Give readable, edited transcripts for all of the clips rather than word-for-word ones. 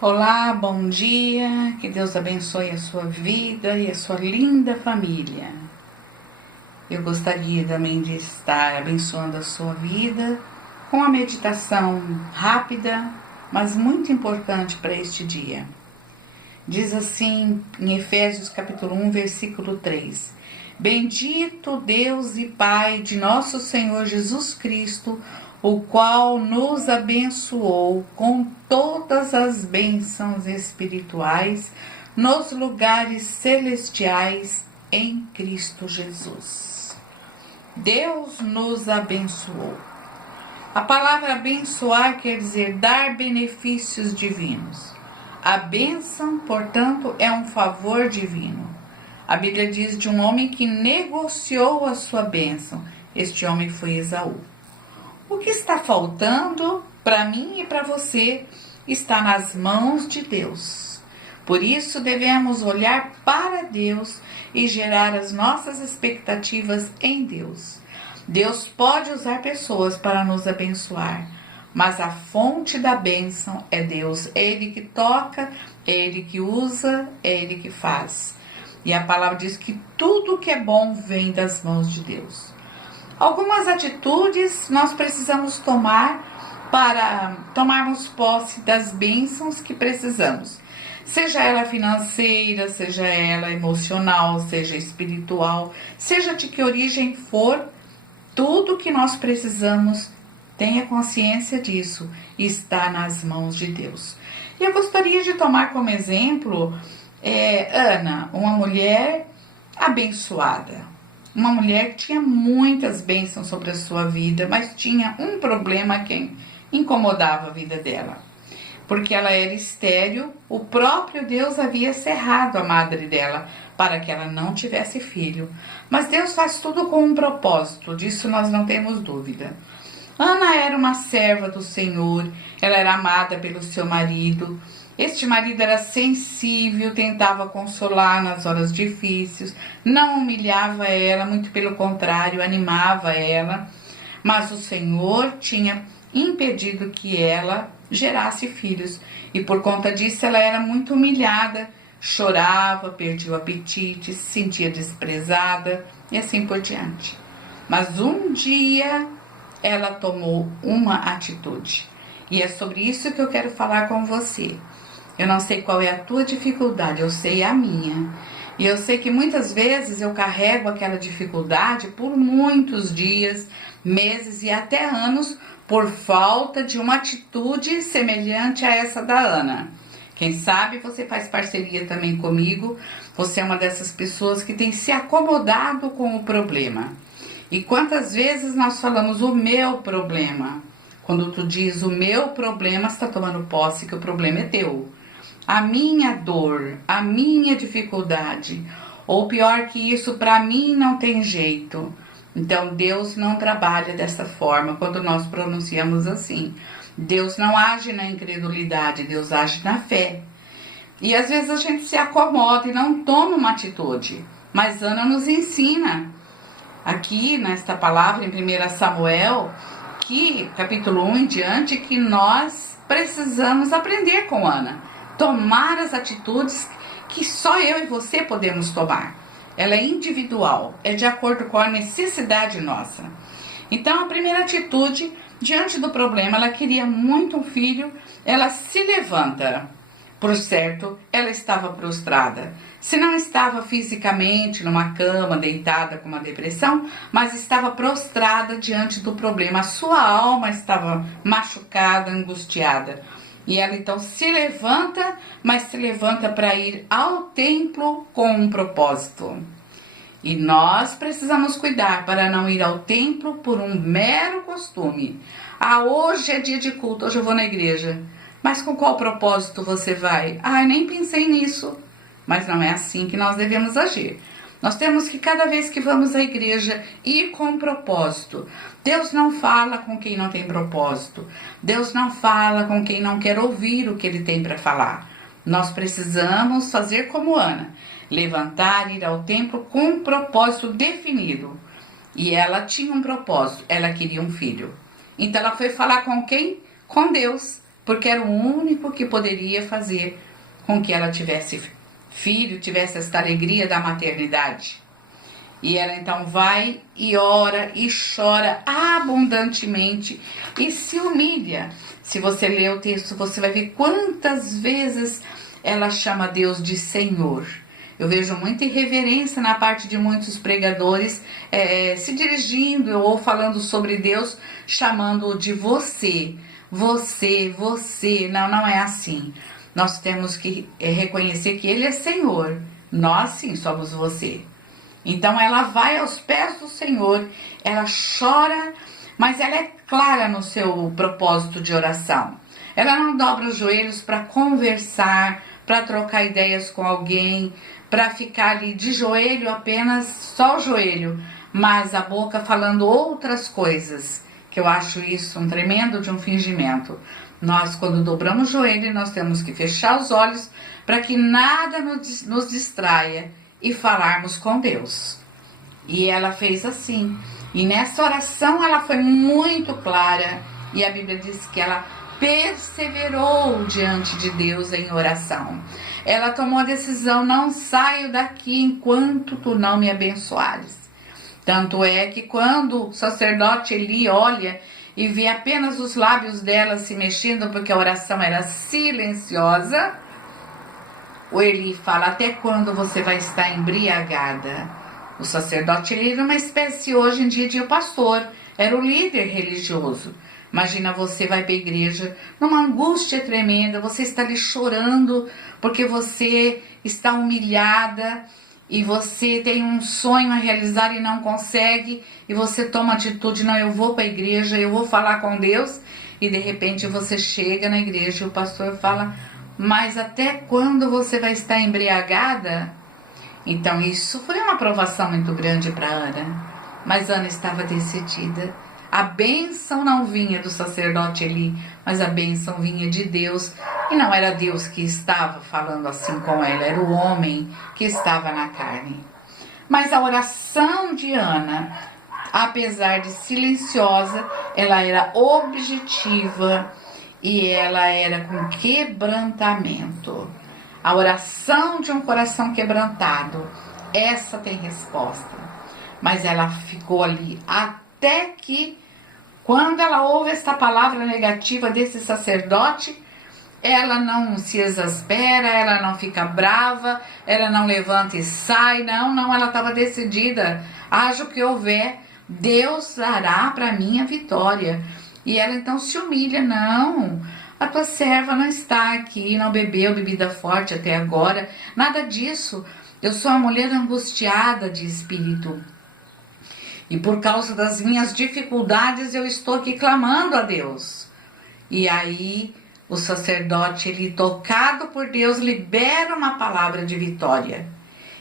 Olá, bom dia, que Deus abençoe a sua vida e a sua linda família. Eu gostaria também de estar abençoando a sua vida com uma meditação rápida, mas muito importante para este dia. Diz assim em Efésios capítulo 1, versículo 3: Bendito Deus e Pai de nosso Senhor Jesus Cristo, o qual nos abençoou com todas as bênçãos espirituais nos lugares celestiais em Cristo Jesus. Deus nos abençoou. A palavra abençoar quer dizer dar benefícios divinos. A bênção, portanto, é um favor divino. A Bíblia diz de um homem que negociou a sua bênção. Este homem foi Esaú. O que está faltando para mim e para você está nas mãos de Deus. Por isso devemos olhar para Deus e gerar as nossas expectativas em Deus. Deus pode usar pessoas para nos abençoar, mas a fonte da bênção é Deus. É Ele que toca, é Ele que usa, é Ele que faz. E a palavra diz que tudo que é bom vem das mãos de Deus. Algumas atitudes nós precisamos tomar para tomarmos posse das bênçãos que precisamos. Seja ela financeira, seja ela emocional, seja espiritual, seja de que origem for, tudo que nós precisamos, tenha consciência disso, está nas mãos de Deus. E eu gostaria de tomar como exemplo Ana, uma mulher abençoada. Uma mulher que tinha muitas bênçãos sobre a sua vida, mas tinha um problema que incomodava a vida dela. Porque ela era estéril, o próprio Deus havia cerrado a madre dela para que ela não tivesse filho. Mas Deus faz tudo com um propósito, disso nós não temos dúvida. Ana era uma serva do Senhor, ela era amada pelo seu marido. Este marido era sensível, tentava consolar nas horas difíceis, não humilhava ela, muito pelo contrário, animava ela. Mas o Senhor tinha impedido que ela gerasse filhos e por conta disso ela era muito humilhada, chorava, perdia o apetite, se sentia desprezada e assim por diante. Mas um dia ela tomou uma atitude e é sobre isso que eu quero falar com você. Eu não sei qual é a tua dificuldade, eu sei a minha. E eu sei que muitas vezes eu carrego aquela dificuldade por muitos dias, meses e até anos, por falta de uma atitude semelhante a essa da Ana. Quem sabe você faz parceria também comigo, você é uma dessas pessoas que tem se acomodado com o problema. E quantas vezes nós falamos o meu problema? Quando tu diz o meu problema, você está tomando posse que o problema é teu. A minha dor, a minha dificuldade, ou pior que isso, para mim não tem jeito. Então Deus não trabalha dessa forma quando nós pronunciamos assim. Deus não age na incredulidade, Deus age na fé. E às vezes a gente se acomoda e não toma uma atitude. Mas Ana nos ensina, aqui nesta palavra em 1 Samuel, que capítulo 1 em diante, que nós precisamos aprender com Ana. Tomar as atitudes que só eu e você podemos tomar. Ela é individual, é de acordo com a necessidade nossa. Então, a primeira atitude, diante do problema, ela queria muito um filho, ela se levanta. Por certo, ela estava prostrada. Se não estava fisicamente numa cama, deitada com uma depressão, mas estava prostrada diante do problema. A sua alma estava machucada, angustiada. E ela então se levanta, mas se levanta para ir ao templo com um propósito. E nós precisamos cuidar para não ir ao templo por um mero costume. Ah, hoje é dia de culto, hoje eu vou na igreja. Mas com qual propósito você vai? Ah, eu nem pensei nisso. Mas não é assim que nós devemos agir. Nós temos que, cada vez que vamos à igreja, ir com propósito. Deus não fala com quem não tem propósito. Deus não fala com quem não quer ouvir o que Ele tem para falar. Nós precisamos fazer como Ana. Levantar, ir ao templo com um propósito definido. E ela tinha um propósito. Ela queria um filho. Então ela foi falar com quem? Com Deus. porque era o único que poderia fazer com que ela tivesse filho, tivesse esta alegria da maternidade. E ela então vai e ora e chora abundantemente e se humilha. Se você ler o texto, você vai ver quantas vezes ela chama Deus de Senhor. Eu vejo muita irreverência na parte de muitos pregadores se dirigindo ou falando sobre Deus, chamando-o de você, você, você. Não, não é assim. Nós temos que reconhecer que Ele é Senhor. Nós sim somos você. Então ela vai aos pés do Senhor, ela chora, mas ela é clara no seu propósito de oração. Ela não dobra os joelhos para conversar, para trocar ideias com alguém, para ficar ali de joelho apenas, só o joelho, mas a boca falando outras coisas, que eu acho isso um tremendo de um fingimento. Nós, quando dobramos o joelho, nós temos que fechar os olhos para que nada nos distraia e falarmos com Deus. E ela fez assim. E nessa oração ela foi muito clara. E a Bíblia diz que ela perseverou diante de Deus em oração. Ela tomou a decisão: não saio daqui enquanto tu não me abençoares. Tanto é que quando o sacerdote Eli olha e vê apenas os lábios dela se mexendo, porque a oração era silenciosa, o Eli fala: até quando você vai estar embriagada? O sacerdote Eli era uma espécie hoje em dia de pastor, era o líder religioso. Imagina, você vai para a igreja numa angústia tremenda, você está ali chorando porque você está humilhada e você tem um sonho a realizar e não consegue, e você toma atitude: não, eu vou para a igreja, eu vou falar com Deus, e de repente você chega na igreja e o pastor fala: mas até quando você vai estar embriagada? Então isso foi uma provação muito grande para Ana, mas Ana estava decidida. A bênção não vinha do sacerdote Eli, mas a bênção vinha de Deus. E não era Deus que estava falando assim com ela, era o homem que estava na carne. Mas a oração de Ana, apesar de silenciosa, ela era objetiva e ela era com quebrantamento. A oração de um coração quebrantado, essa tem resposta. Mas ela ficou ali até que, quando ela ouve esta palavra negativa desse sacerdote, ela não se exaspera, ela não fica brava, ela não levanta e sai, não, ela estava decidida: haja o que houver, Deus dará para mim a vitória. E ela então se humilha: não, a tua serva não está aqui, não bebeu bebida forte até agora, nada disso. Eu sou uma mulher angustiada de espírito. E por causa das minhas dificuldades eu estou aqui clamando a Deus. E aí o sacerdote, ele, tocado por Deus, libera uma palavra de vitória.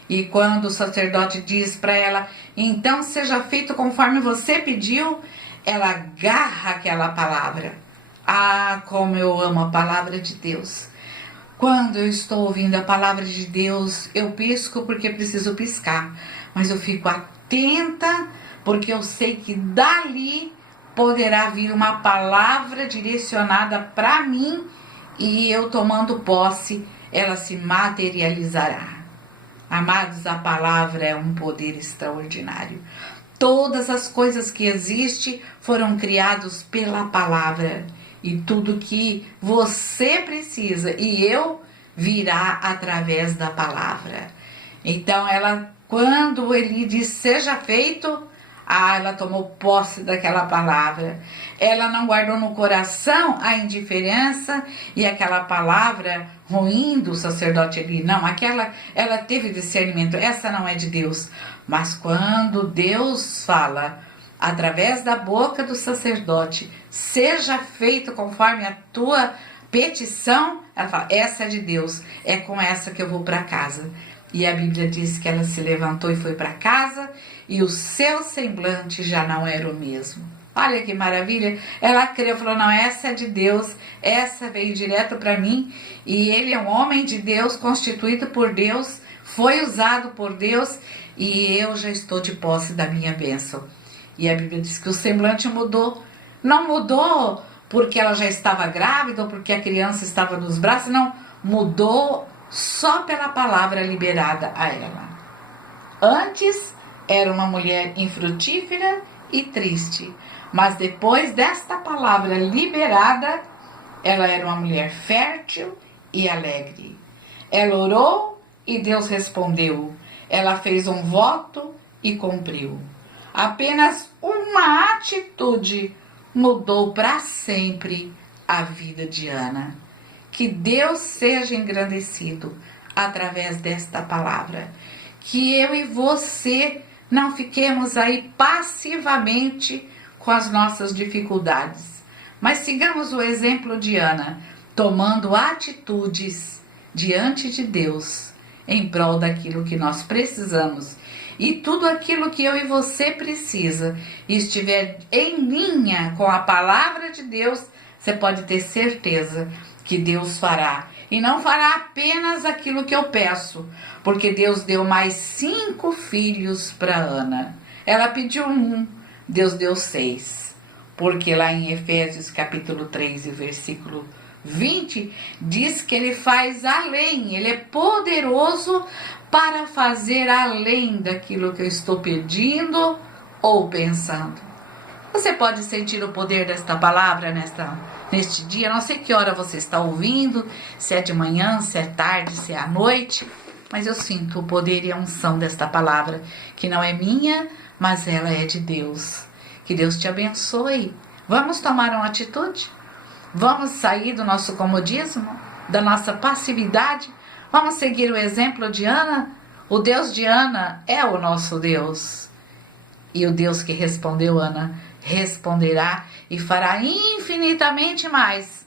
E quando o sacerdote diz para ela: então seja feito conforme você pediu, ela agarra aquela palavra. Ah, como eu amo a palavra de Deus. Quando eu estou ouvindo a palavra de Deus, eu pisco porque preciso piscar, mas eu fico atenta porque eu sei que dali poderá vir uma palavra direcionada para mim, e eu, tomando posse, ela se materializará. Amados, a palavra é um poder extraordinário. Todas as coisas que existem foram criadas pela palavra, e tudo que você precisa e eu virá através da palavra. Então ela, quando ele diz seja feito, ela tomou posse daquela palavra. Ela não guardou no coração a indiferença e aquela palavra ruim do sacerdote Eli. Não, ela teve discernimento. Essa não é de Deus. Mas quando Deus fala através da boca do sacerdote, seja feito conforme a tua petição, ela fala: essa é de Deus, é com essa que eu vou para casa. E a Bíblia diz que ela se levantou e foi para casa, e o seu semblante já não era o mesmo. Olha que maravilha! Ela creu, falou: não, essa é de Deus, essa veio direto para mim, e ele é um homem de Deus, constituído por Deus, foi usado por Deus, e eu já estou de posse da minha bênção. E a Bíblia diz que o semblante mudou. Não mudou porque ela já estava grávida ou porque a criança estava nos braços, não, mudou só pela palavra liberada a ela. Antes era uma mulher infrutífera e triste, mas depois desta palavra liberada, ela era uma mulher fértil e alegre. Ela orou e Deus respondeu. Ela fez um voto e cumpriu. Apenas uma atitude mudou para sempre a vida de Ana. Que Deus seja engrandecido através desta palavra. Que eu e você não fiquemos aí passivamente com as nossas dificuldades, mas sigamos o exemplo de Ana, tomando atitudes diante de Deus em prol daquilo que nós precisamos. E tudo aquilo que eu e você precisa estiver em linha com a palavra de Deus, você pode ter certeza que Deus fará. E não fará apenas aquilo que eu peço, porque Deus deu mais 5 filhos para Ana. Ela pediu 1, Deus deu 6. Porque lá em Efésios capítulo 3 e versículo 20, diz que ele faz além, ele é poderoso para fazer além daquilo que eu estou pedindo ou pensando. Você pode sentir o poder desta palavra neste dia. Não sei que hora você está ouvindo, se é de manhã, se é tarde, se é à noite, mas eu sinto o poder e a unção desta palavra, que não é minha, mas ela é de Deus. Que Deus te abençoe. Vamos tomar uma atitude? Vamos sair do nosso comodismo, da nossa passividade? Vamos seguir o exemplo de Ana? O Deus de Ana é o nosso Deus. E o Deus que respondeu Ana responderá e fará infinitamente mais.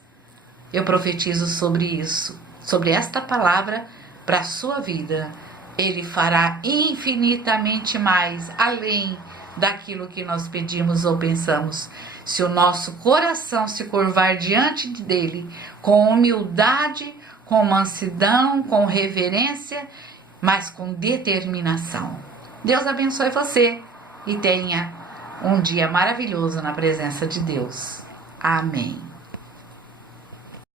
Eu profetizo sobre isso, sobre esta palavra para a sua vida. Ele fará infinitamente mais, além daquilo que nós pedimos ou pensamos. Se o nosso coração se curvar diante dele com humildade, com mansidão, com reverência, mas com determinação. Deus abençoe você e tenha um dia maravilhoso na presença de Deus. Amém.